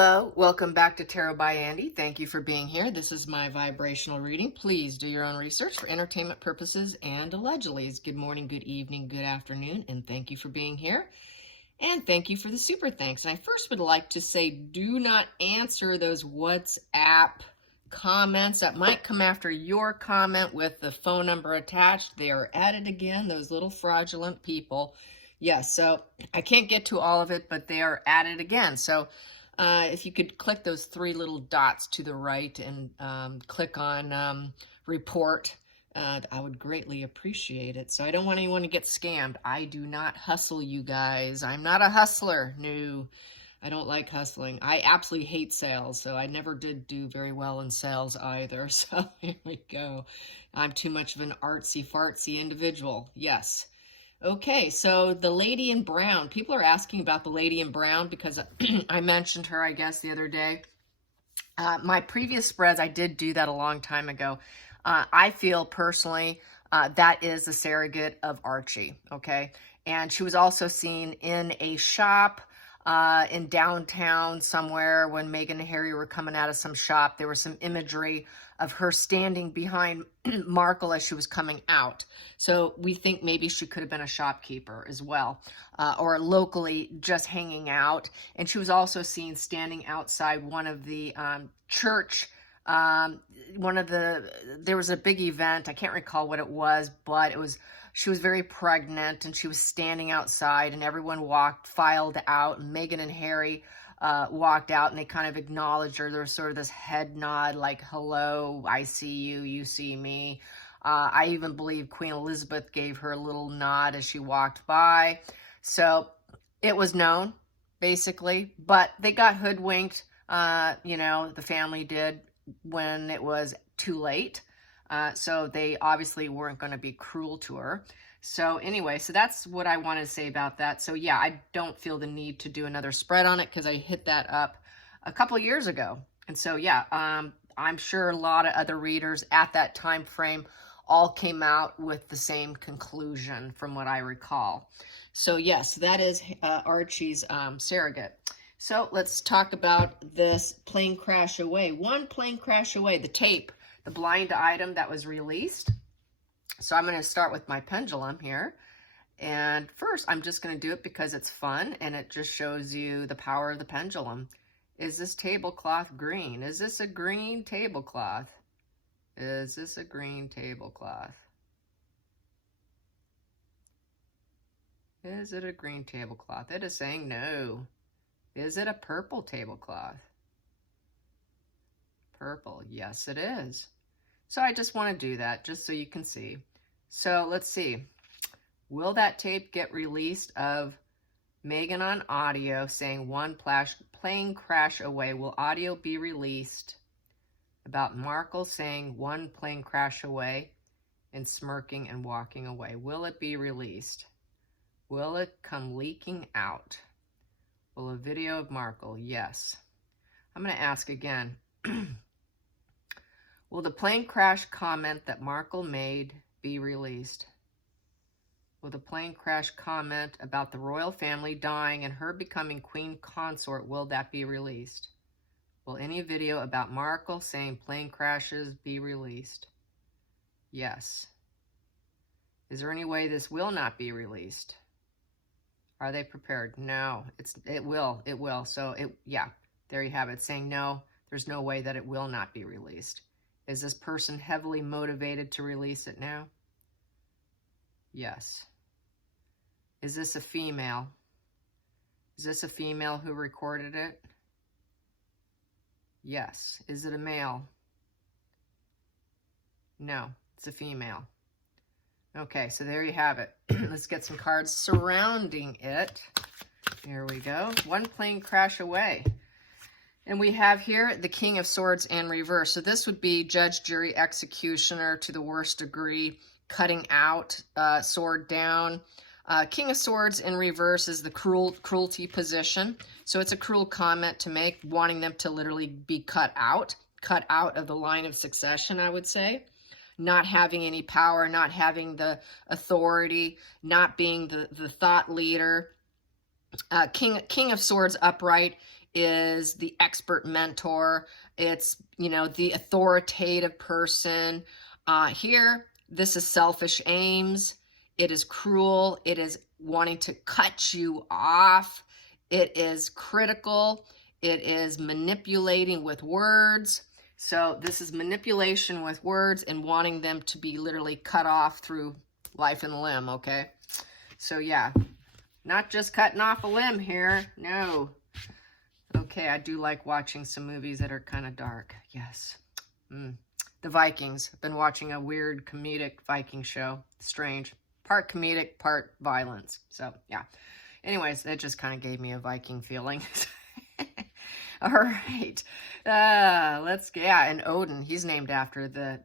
Hello, welcome back to Tarot by Andy. Thank you for being here. This is my vibrational reading. Please do your own research for entertainment purposes and allegedly. Good morning, good evening, good afternoon, and thank you for being here. And thank you for the super thanks. And I first would like to say, do not answer those WhatsApp comments that might come after your comment with the phone number attached. They are at it again, those little fraudulent people. Yes, so I can't get to all of it, but they are at it again. So if you could click those three little dots to the right and click on report, I would greatly appreciate it. So I don't want anyone to get scammed. I do not hustle, you guys. I'm not a hustler. No, I don't like hustling. I absolutely hate sales, so I never did do very well in sales either. So here we go. I'm too much of an artsy-fartsy individual. Yes. Okay, so the lady in brown. People are asking about the lady in brown because I mentioned her, I guess, the other day. My previous spreads, I did do that a long time ago. I feel personally that is a surrogate of Archie, okay? And she was also seen in a shop in downtown somewhere when Meghan and Harry were coming out of some shop. There was some imagery of her standing behind Markle as she was coming out. So we think maybe she could have been a shopkeeper as well, or locally just hanging out. And she was also seen standing outside one of the church, there was a big event. I can't recall what it was, but she was very pregnant and she was standing outside and everyone filed out. And Meghan and Harry walked out and they kind of acknowledged her. There was sort of this head nod like, hello, I see you, you see me. I even believe Queen Elizabeth gave her a little nod as she walked by. So it was known, basically, but they got hoodwinked, the family did, when it was too late. So they obviously weren't going to be cruel to her. So anyway, so that's what I want to say about that. So yeah, I don't feel the need to do another spread on it because I hit that up a couple of years ago. And so yeah, I'm sure a lot of other readers at that time frame all came out with the same conclusion from what I recall. So yes, that is Archie's surrogate. So let's talk about this plane crash away. One plane crash away, the tape, the blind item that was released. So I'm going to start with my pendulum here. And first, I'm just going to do it because it's fun and it just shows you the power of the pendulum. Is this tablecloth green? Is this a green tablecloth? Is this a green tablecloth? Is it a green tablecloth? It is saying no. Is it a purple tablecloth? Purple, yes it is. So I just want to do that just so you can see. So let's see. Will that tape get released of Meghan on audio saying one plane crash away? Will audio be released about Markle saying one plane crash away and smirking and walking away? Will it be released? Will it come leaking out? Will a video of Markle? Yes. I'm going to ask again. Will the plane crash comment that Markle made be released? Will the plane crash comment about the royal family dying and her becoming queen consort, will that be released? Will any video about Markle saying plane crashes be released? Yes. Is there any way this will not be released? Are they prepared? No, it will. So yeah, there you have it, saying no, there's no way that it will not be released. Is this person heavily motivated to release it now? Yes. Is this a female? Is this a female who recorded it? Yes. Is it a male? No, it's a female. Okay, so there you have it. Let's get some cards surrounding it. Here we go. One plane crash away. And we have here the King of Swords in reverse. So this would be judge, jury, executioner to the worst degree, cutting out, sword down. King of Swords in reverse is the cruelty position. So it's a cruel comment to make, wanting them to literally be cut out of the line of succession, I would say. Not having any power, not having the authority, not being the thought leader. King of Swords upright is the expert mentor. It's, you know, the authoritative person. Here, this is selfish aims. It is cruel. It is wanting to cut you off. It is critical. It is manipulating with words. So this is manipulation with words and wanting them to be literally cut off through life and limb, okay? So yeah, not just cutting off a limb here. No. Okay, I do like watching some movies that are kind of dark. Yes. The Vikings. I've been watching a weird comedic Viking show. Strange. Part comedic, part violence. So yeah. Anyways, that just kind of gave me a Viking feeling. All right, and Odin, he's named after the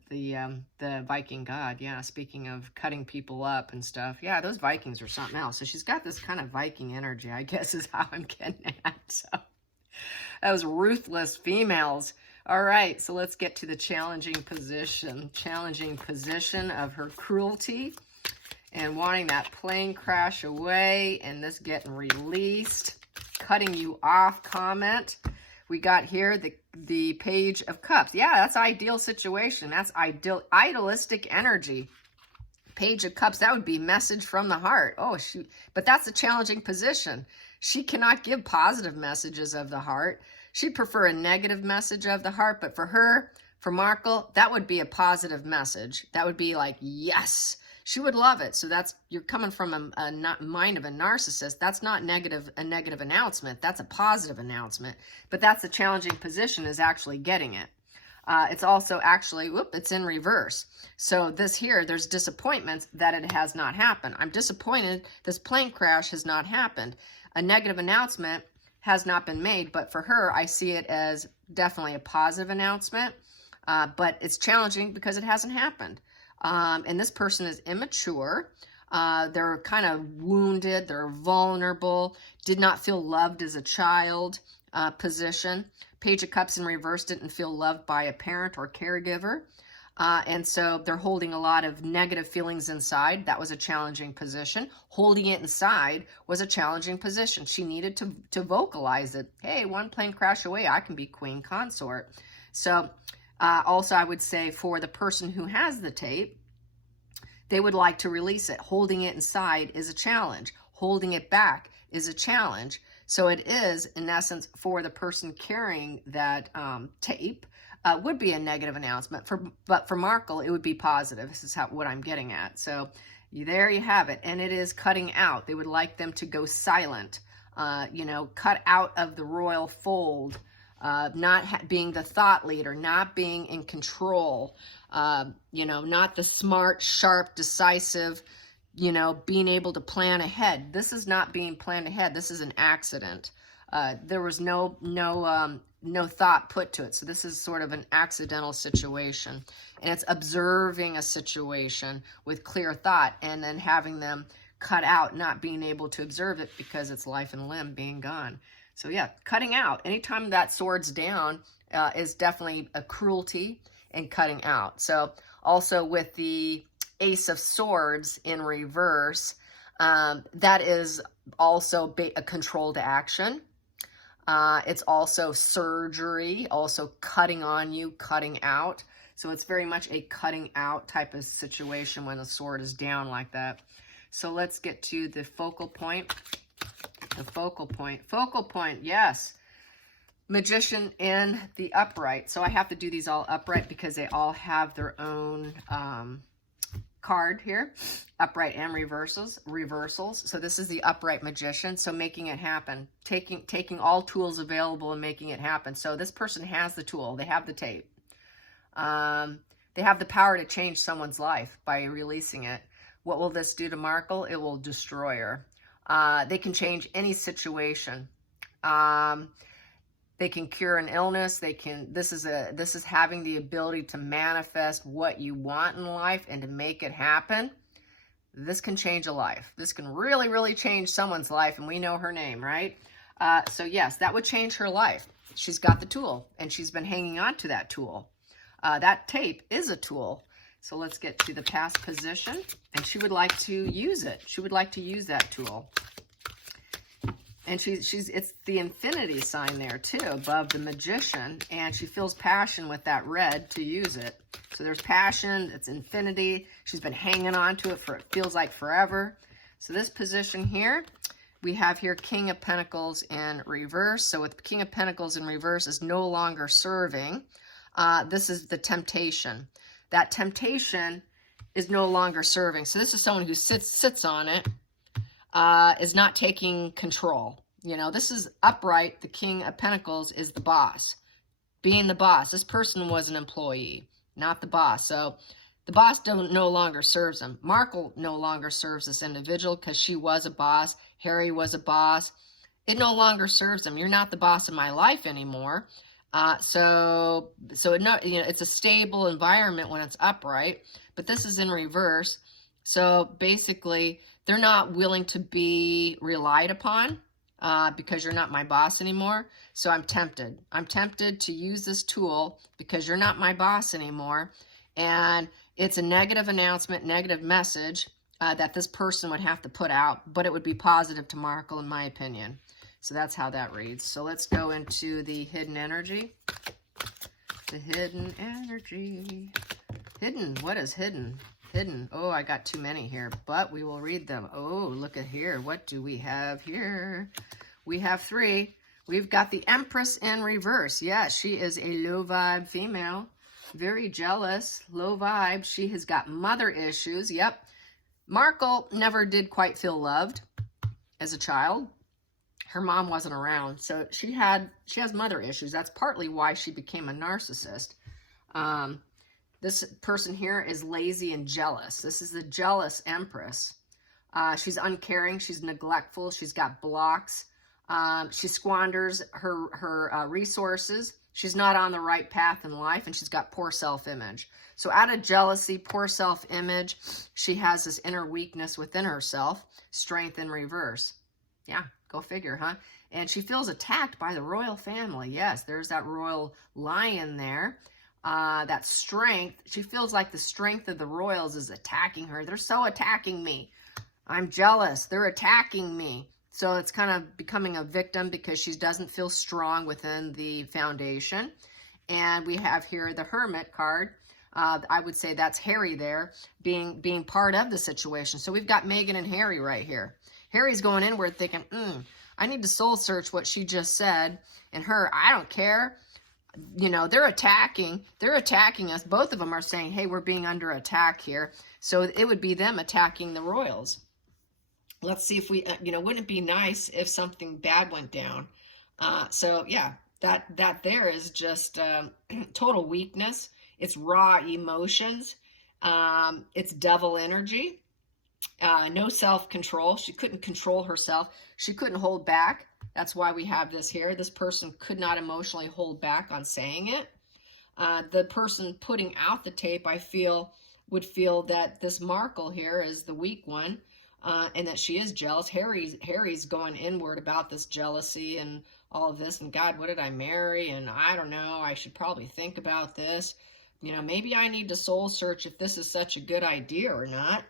Viking god. Yeah, speaking of cutting people up and stuff. Yeah, those Vikings are something else. So she's got this kind of Viking energy, I guess is how I'm getting at. So those ruthless females. All right, so let's get to the challenging position. Challenging position of her cruelty and wanting that plane crash away and this getting released. Cutting you off comment. We got here the Page of Cups. Yeah, that's ideal situation. That's idealistic energy. Page of Cups, that would be message from the heart. Oh, shoot. But that's a challenging position. She cannot give positive messages of the heart. She'd prefer a negative message of the heart, but for her, for Markle, that would be a positive message. That would be like, yes. She would love it. So that's, you're coming from a mind of a narcissist. That's not a negative announcement. That's a positive announcement. But that's a challenging position, is actually getting it. It's also actually, it's in reverse. So this here, there's disappointment that it has not happened. I'm disappointed this plane crash has not happened. A negative announcement has not been made, but for her, I see it as definitely a positive announcement. But it's challenging because it hasn't happened. And this person is immature. They're kind of wounded. They're vulnerable. Did not feel loved as a child position. Page of Cups in reverse, didn't feel loved by a parent or caregiver. And so they're holding a lot of negative feelings inside. That was a challenging position. Holding it inside was a challenging position. She needed to vocalize it. Hey, one plane crash away, I can be queen consort. So also, I would say for the person who has the tape, they would like to release it. Holding it inside is a challenge. Holding it back is a challenge. So it is, in essence, for the person carrying that tape, would be a negative announcement. But for Markle, it would be positive. This is what I'm getting at. So there you have it. And it is cutting out. They would like them to go silent, cut out of the royal fold. Not being the thought leader, not being in control, not the smart, sharp, decisive, being able to plan ahead. This is not being planned ahead. This is an accident. There was no thought put to it. So this is sort of an accidental situation. And it's observing a situation with clear thought and then having them cut out, not being able to observe it because it's life and limb being gone. So yeah, cutting out. Anytime that sword's down is definitely a cruelty and cutting out. So also with the Ace of Swords in reverse, that is also a controlled action. It's also surgery, also cutting on you, cutting out. So it's very much a cutting out type of situation when the sword is down like that. So let's get to the focal point. The focal point, yes. Magician in the upright. So I have to do these all upright because they all have their own card here. Upright and reversals. So this is the upright magician. So making it happen. Taking all tools available and making it happen. So this person has the tool. They have the tape. They have the power to change someone's life by releasing it. What will this do to Markle? It will destroy her. They can change any situation. They can cure an illness. This is having the ability to manifest what you want in life and to make it happen. This can change a life. This can really, really change someone's life, and we know her name, right? So yes, that would change her life. She's got the tool, and she's been hanging on to that tool. That tape is a tool. So let's get to the past position, and she would like to use it. She would like to use that tool. And it's the infinity sign there too, above the Magician, and she feels passion with that red to use it. So there's passion, it's infinity. She's been hanging on to it for, it feels like forever. So this position here, we have here King of Pentacles in reverse. So with King of Pentacles in reverse is no longer serving. This is the temptation. That temptation is no longer serving. So this is someone who sits on it, is not taking control. You know, this is upright. The King of Pentacles is the boss. Being the boss. This person was an employee, not the boss. So the boss no longer serves him. Markle no longer serves this individual because she was a boss. Harry was a boss. It no longer serves him. You're not the boss of my life anymore. So it's a stable environment when it's upright, but this is in reverse. So basically, they're not willing to be relied upon because you're not my boss anymore. So I'm tempted. I'm tempted to use this tool because you're not my boss anymore. And it's a negative announcement, negative message that this person would have to put out, but it would be positive to Markle, in my opinion. So that's how that reads. So let's go into the hidden energy. The hidden energy. Hidden. What is hidden? Hidden. Oh, I got too many here, but we will read them. Oh, look at here. What do we have here? We have 3. We've got the Empress in reverse. Yes, she is a low vibe female. Very jealous. Low vibe. She has got mother issues. Yep. Markle never did quite feel loved as a child. Her mom wasn't around, so she has mother issues. That's partly why she became a narcissist. This person here is lazy and jealous. This is the Jealous Empress. She's uncaring. She's neglectful. She's got blocks. She squanders her resources. She's not on the right path in life, and she's got poor self-image. So out of jealousy, poor self-image, she has this inner weakness within herself, strength in reverse. Yeah, go figure, huh? And she feels attacked by the royal family. Yes, there's that royal lion there. That strength, she feels like the strength of the royals is attacking her. They're so attacking me. I'm jealous. They're attacking me. So it's kind of becoming a victim because she doesn't feel strong within the foundation. And we have here the Hermit card. I would say that's Harry there being part of the situation. So we've got Meghan and Harry right here. Harry's going inward thinking, I need to soul search what she just said. And her, I don't care. You know, they're attacking us. Both of them are saying, hey, we're being under attack here. So it would be them attacking the royals. Let's see if we, wouldn't it be nice if something bad went down? So yeah, that there is just total weakness. It's raw emotions. It's devil energy. No self-control. She couldn't control herself. She couldn't hold back. That's why we have this here. This person could not emotionally hold back on saying it. The person putting out the tape, I feel, would feel that this Markle here is the weak one, and that she is jealous. Harry's going inward about this jealousy and all of this. And God, what did I marry? And I don't know. I should probably think about this. Maybe I need to soul search if this is such a good idea or not.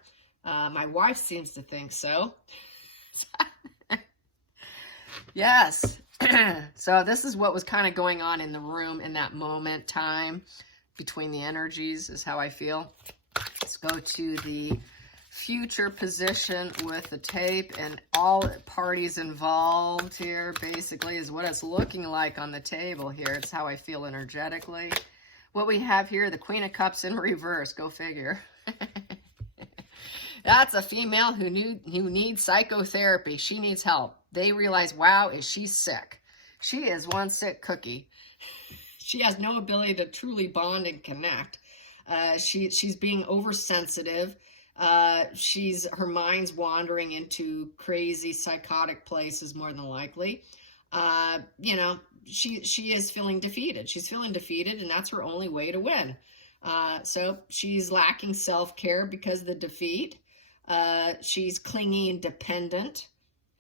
My wife seems to think so. Yes. So this is what was kind of going on in the room in that moment, time between the energies is how I feel. Let's go to the future position with the tape, and all parties involved here basically is what it's looking like on the table here. It's how I feel energetically. What we have here, the Queen of Cups in reverse. Go figure. That's a female who needs psychotherapy. She needs help. They realize, wow, is she sick? She is one sick cookie. She has no ability to truly bond and connect. She's being oversensitive. Her mind's wandering into crazy psychotic places more than likely. She is feeling defeated. She's feeling defeated, and that's her only way to win. So she's lacking self-care because of the defeat. She's clingy and dependent,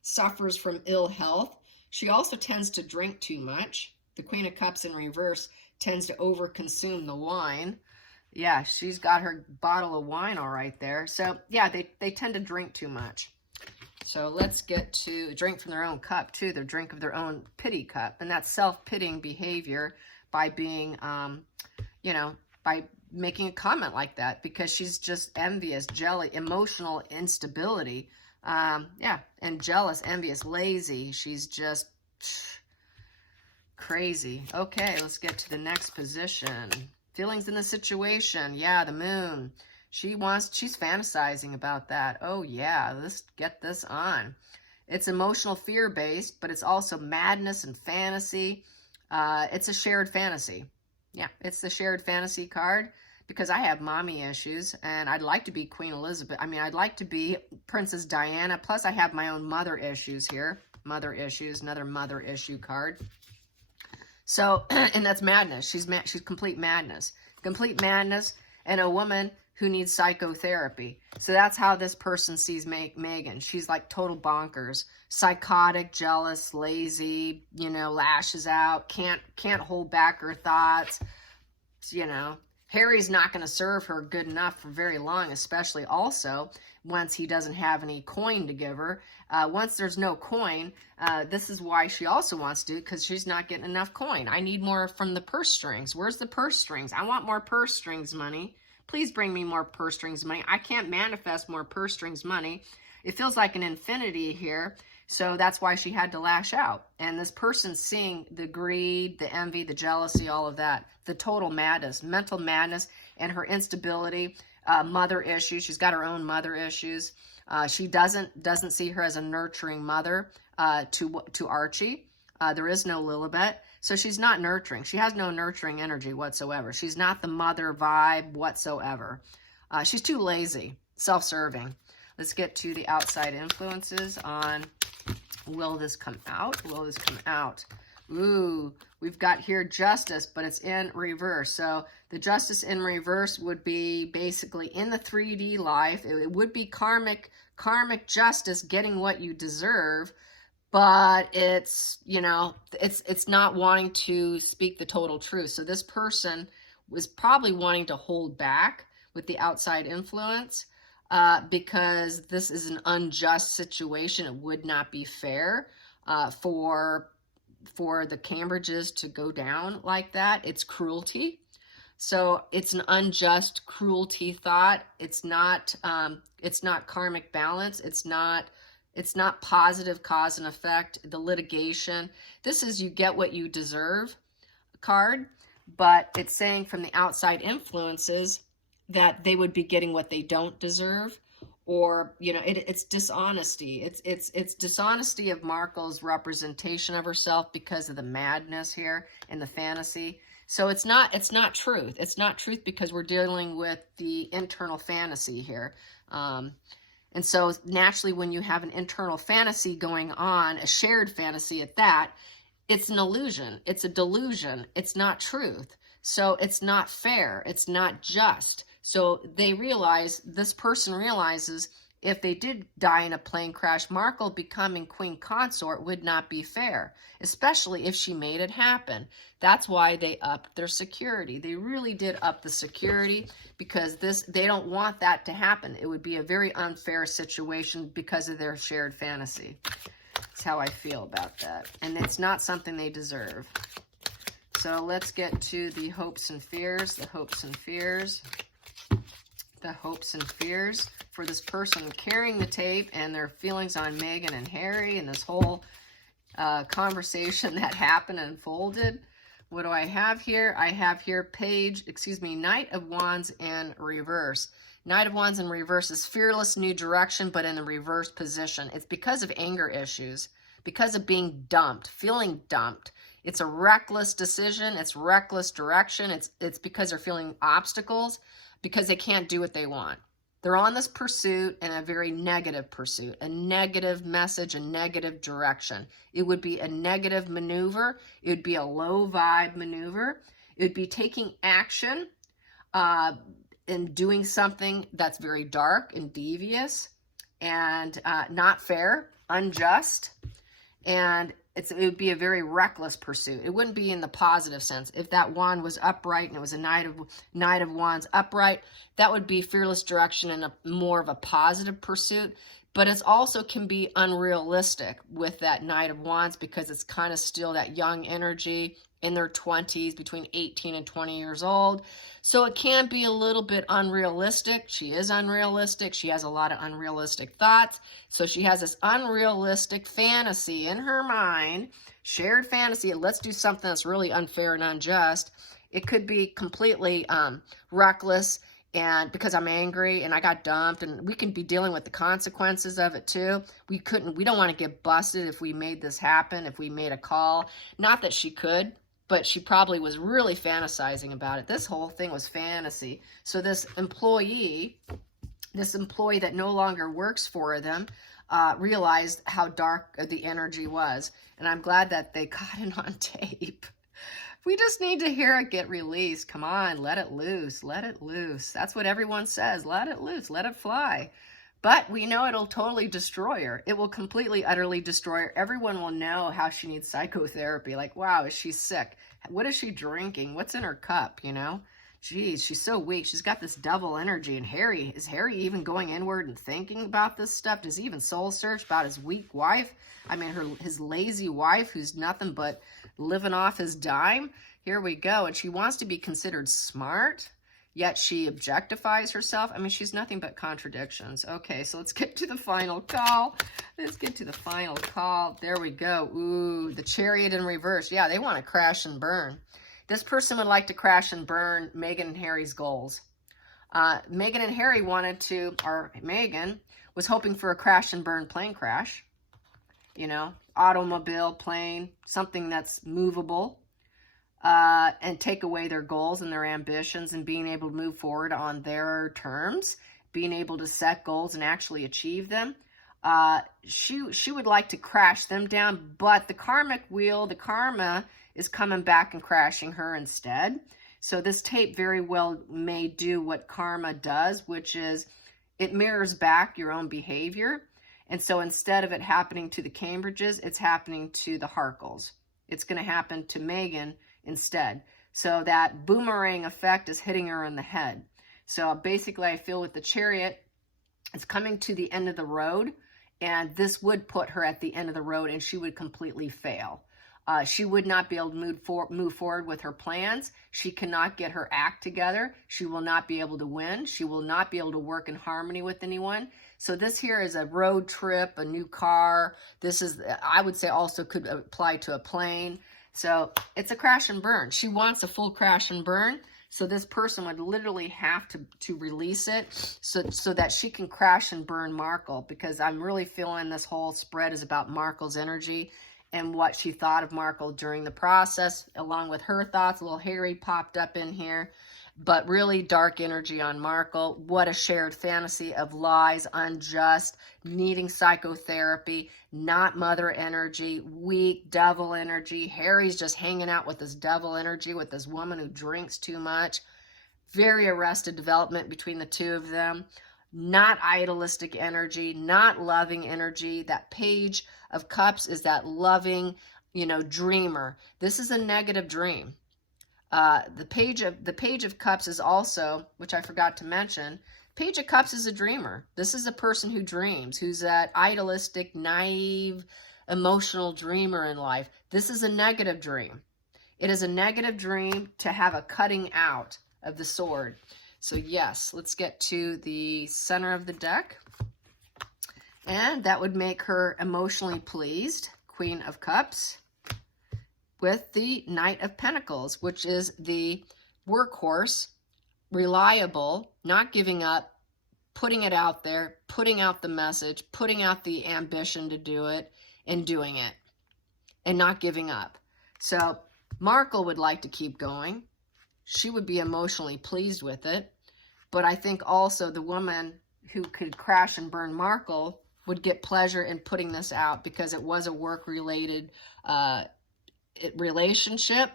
suffers from ill health. She also tends to drink too much. The Queen of Cups in reverse tends to overconsume the wine. Yeah, she's got her bottle of wine all right there. So yeah, they tend to drink too much. So let's get to drink from their own cup too. Their drink of their own pity cup. And that's self-pitying behavior by being, you know, by making a comment like that, because she's just envious, jelly, emotional instability. Yeah, and jealous, envious, lazy. She's just crazy. Okay, let's get to the next position. Feelings in the situation. Yeah, the moon. She's fantasizing about that. Oh yeah, let's get this on. It's emotional fear-based, but it's also madness and fantasy. It's a shared fantasy. Yeah, it's the shared fantasy card, because I have mommy issues and I'd like to be Queen Elizabeth. I mean, I'd like to be Princess Diana. Plus I have my own mother issues here. Mother issues, another mother issue card. So, and that's madness. She's complete madness. Complete madness, and a woman who needs psychotherapy. So that's how this person sees Megan. She's like total bonkers. Psychotic, jealous, lazy, you know, lashes out, can't hold back her thoughts. You know, Harry's not going to serve her good enough for very long, especially also once he doesn't have any coin to give her. Once there's no coin, this is why she also wants to, because she's not getting enough coin. I need more from the purse strings. Where's the purse strings? I want more purse strings money. Please bring me more purse strings money. I can't manifest more purse strings money. It feels like an infinity here. So that's why she had to lash out. And this person's seeing the greed, the envy, the jealousy, all of that. The total madness, mental madness, and her instability, mother issues. She's got her own mother issues. She doesn't see her as a nurturing mother to Archie. There is no Lilibet. So she's not nurturing. She has no nurturing energy whatsoever. She's not the mother vibe whatsoever. She's too lazy, self-serving. Let's get to the outside influences on, will this come out? Will this come out? Ooh, we've got here justice, but it's in reverse. So the justice in reverse would be basically in the 3D life. It would be karmic justice, getting what you deserve. But it's, you know, it's not wanting to speak the total truth. So this person was probably wanting to hold back with the outside influence because this is an unjust situation. It would not be fair for the Cambridges to go down like that. It's cruelty. So it's an unjust cruelty thought. It's not karmic balance. It's not positive cause and effect, the litigation. This is you get what you deserve card, but it's saying from the outside influences that they would be getting what they don't deserve, or, you know, it's dishonesty. It's dishonesty of Markle's representation of herself because of the madness here and the fantasy. So it's not truth. It's not truth because we're dealing with the internal fantasy here. And so naturally, when you have an internal fantasy going on, a shared fantasy at that, it's an illusion. It's a delusion. It's not truth. So it's not fair. It's not just. So this person realizes if they did die in a plane crash, Markle becoming queen consort would not be fair, especially if she made it happen. That's why they upped their security. They really did up the security because they don't want that to happen. It would be a very unfair situation because of their shared fantasy. That's how I feel about that. And it's not something they deserve. So let's get to the hopes and fears, the hopes and fears. The hopes and fears for this person carrying the tape and their feelings on Meghan and Harry and this whole conversation that happened and unfolded. What do I have here? I have here Knight of Wands in reverse. Knight of Wands in reverse is fearless new direction, but in the reverse position. It's because of anger issues, because of being dumped, feeling dumped. It's a reckless decision. It's reckless direction. It's because they're feeling obstacles, because they can't do what they want. They're on this pursuit, and a very negative pursuit, a negative message, a negative direction. It would be a negative maneuver. It would be a low vibe maneuver. It would be taking action and doing something that's very dark and devious and not fair, unjust. And it would be a very reckless pursuit. It wouldn't be in the positive sense. If that wand was upright and it was a Knight of Wands upright, that would be fearless direction and more of a positive pursuit. But it also can be unrealistic with that Knight of Wands because it's kind of still that young energy in their 20s, between 18 and 20 years old. So it can be a little bit unrealistic. She is unrealistic. She has a lot of unrealistic thoughts. So she has this unrealistic fantasy in her mind, shared fantasy. Let's do something that's really unfair and unjust. It could be completely reckless, and because I'm angry and I got dumped, and we can be dealing with the consequences of it too. We don't want to get busted if we made this happen, if we made a call. Not that she could, but she probably was really fantasizing about it. This whole thing was fantasy. So this employee that no longer works for them, realized how dark the energy was. And I'm glad that they caught it on tape. We just need to hear it get released. Come on, let it loose, let it loose. That's what everyone says, let it loose, let it fly. But we know it'll totally destroy her. It will completely, utterly destroy her. Everyone will know how she needs psychotherapy. Like, wow, is she sick? What is she drinking? What's in her cup, you know? Geez, she's so weak. She's got this devil energy. And is Harry even going inward and thinking about this stuff? Does he even soul search about his weak wife? I mean, his lazy wife who's nothing but living off his dime? Here we go. And she wants to be considered smart, yet she objectifies herself. I mean, she's nothing but contradictions. Okay, so let's get to the final call. Let's get to the final call. There we go. Ooh, the Chariot in reverse. Yeah, they want to crash and burn. This person would like to crash and burn Meghan and Harry's goals. Meghan and Harry Meghan was hoping for a crash and burn plane crash. You know, automobile, plane, something that's movable. And take away their goals and their ambitions and being able to move forward on their terms, being able to set goals and actually achieve them. She would like to crash them down, but the karmic wheel, the karma, is coming back and crashing her instead. So this tape very well may do what karma does, which is it mirrors back your own behavior. And so instead of it happening to the Cambridges, it's happening to the Harkles. It's going to happen to Meghan instead. So that boomerang effect is hitting her in the head. So basically I feel with the Chariot, it's coming to the end of the road, and this would put her at the end of the road and she would completely fail. She would not be able to move forward with her plans. She cannot get her act together. She will not be able to win. She will not be able to work in harmony with anyone. So this here is a road trip, a new car. This is, I would say, also could apply to a plane. So it's a crash and burn. She wants a full crash and burn. So this person would literally have to release it so that she can crash and burn Markle, because I'm really feeling this whole spread is about Markle's energy and what she thought of Markle during the process, along with her thoughts. A little Harry popped up in here, but really dark energy on Markle. What a shared fantasy of lies, unjust, needing psychotherapy, not mother energy, weak devil energy. Harry's just hanging out with this devil energy with this woman who drinks too much. Very arrested development between the two of them. Not idealistic energy, not loving energy. That Page of Cups is that loving, dreamer. This is a negative dream. The Page of Cups is also, which I forgot to mention, Page of Cups is a dreamer. This is a person who dreams, who's that idealistic, naive, emotional dreamer in life. This is a negative dream. It is a negative dream to have a cutting out of the sword. So yes, let's get to the center of the deck. And that would make her emotionally pleased, Queen of Cups, with the Knight of Pentacles, which is the workhorse, reliable, not giving up, putting it out there, putting out the message, putting out the ambition to do it, and doing it, and not giving up. So Markle would like to keep going. She would be emotionally pleased with it. But I think also the woman who could crash and burn Markle would get pleasure in putting this out, because it was a work-related relationship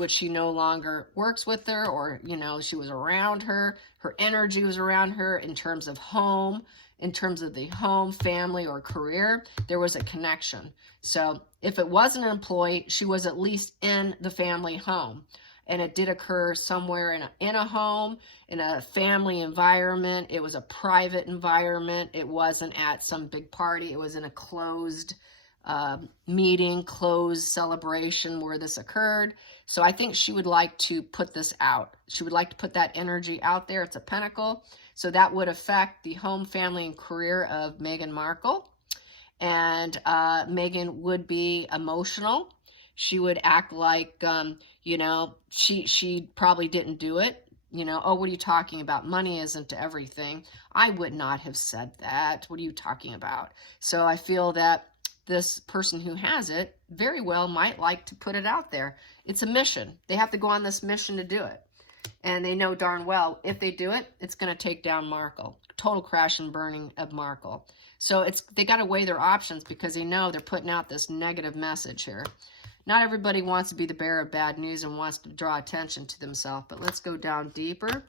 which she no longer works with her, or, you know, she was around her. Her energy was around her in terms of home, in terms of the home, family, or career. There was a connection. So if it wasn't an employee, she was at least in the family home. And it did occur somewhere in a home, in a family environment. It was a private environment. It wasn't at some big party. It was in a closed meeting, closed celebration where this occurred. So I think she would like to put this out. She would like to put that energy out there. It's a pentacle. So that would affect the home, family, and career of Meghan Markle. And Meghan would be emotional. She would act like, you know, she probably didn't do it. You know, oh, what are you talking about? Money isn't everything. I would not have said that. What are you talking about? So I feel that this person who has it very well might like to put it out there. It's a mission. They have to go on this mission to do it. And they know darn well, if they do it, it's going to take down Markle. Total crash and burning of Markle. So they got to weigh their options because they know they're putting out this negative message here. Not everybody wants to be the bearer of bad news and wants to draw attention to themselves, but let's go down deeper.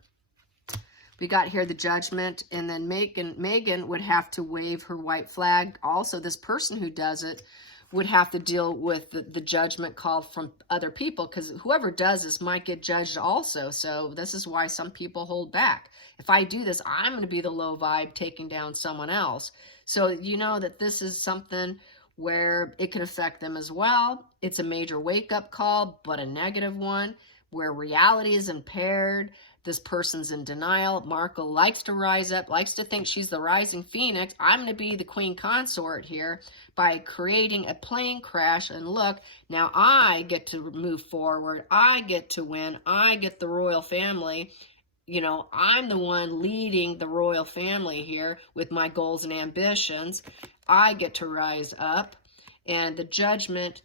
We got here the Judgment, and then Meghan would have to wave her white flag. Also, this person who does it would have to deal with the judgment call from other people, because whoever does this might get judged also. So this is why some people hold back. If I do this, I'm going to be the low vibe taking down someone else. So you know that this is something where it could affect them as well. It's a major wake-up call, but a negative one, where reality is impaired. This person's in denial. Markle likes to rise up, likes to think she's the rising phoenix. I'm going to be the queen consort here by creating a plane crash. And look, now I get to move forward. I get to win. I get the royal family. You know, I'm the one leading the royal family here with my goals and ambitions. I get to rise up. And the Judgment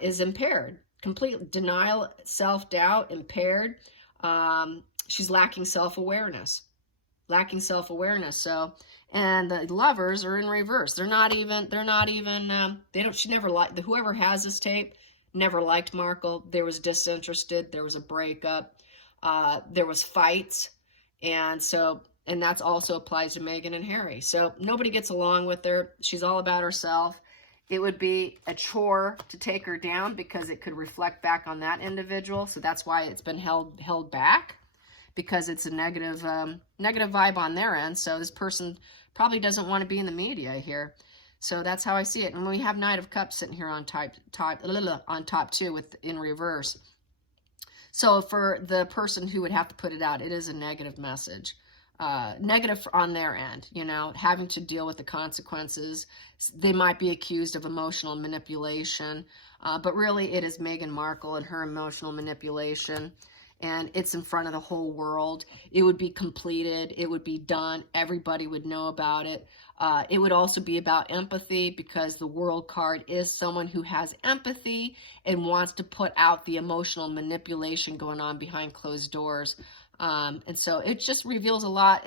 is impaired. Complete denial, self-doubt, impaired. She's lacking self-awareness. So, and the Lovers are in reverse. She never liked, whoever has this tape never liked Markle. There was disinterested. There was a breakup. There was fights. And that's also applies to Meghan and Harry. So nobody gets along with her. She's all about herself. It would be a chore to take her down because it could reflect back on that individual. So that's why it's been held back, because it's a negative vibe on their end. So this person probably doesn't want to be in the media here. So that's how I see it. And we have Knight of Cups sitting here on top too, in reverse. So for the person who would have to put it out, it is a negative message. Negative on their end, you know, having to deal with the consequences. They might be accused of emotional manipulation, but really it is Meghan Markle and her emotional manipulation. And it's in front of the whole world. It would be completed. It would be done. Everybody would know about it. It would also be about empathy, because the World card is someone who has empathy and wants to put out the emotional manipulation going on behind closed doors. And so it just reveals a lot.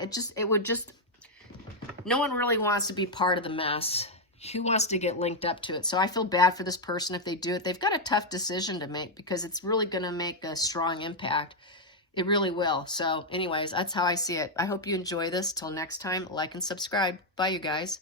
No one really wants to be part of the mess. Who wants to get linked up to it? So I feel bad for this person if they do it. They've got a tough decision to make, because it's really going to make a strong impact. It really will. So anyways, that's how I see it. I hope you enjoy this. Till next time, like and subscribe. Bye, you guys.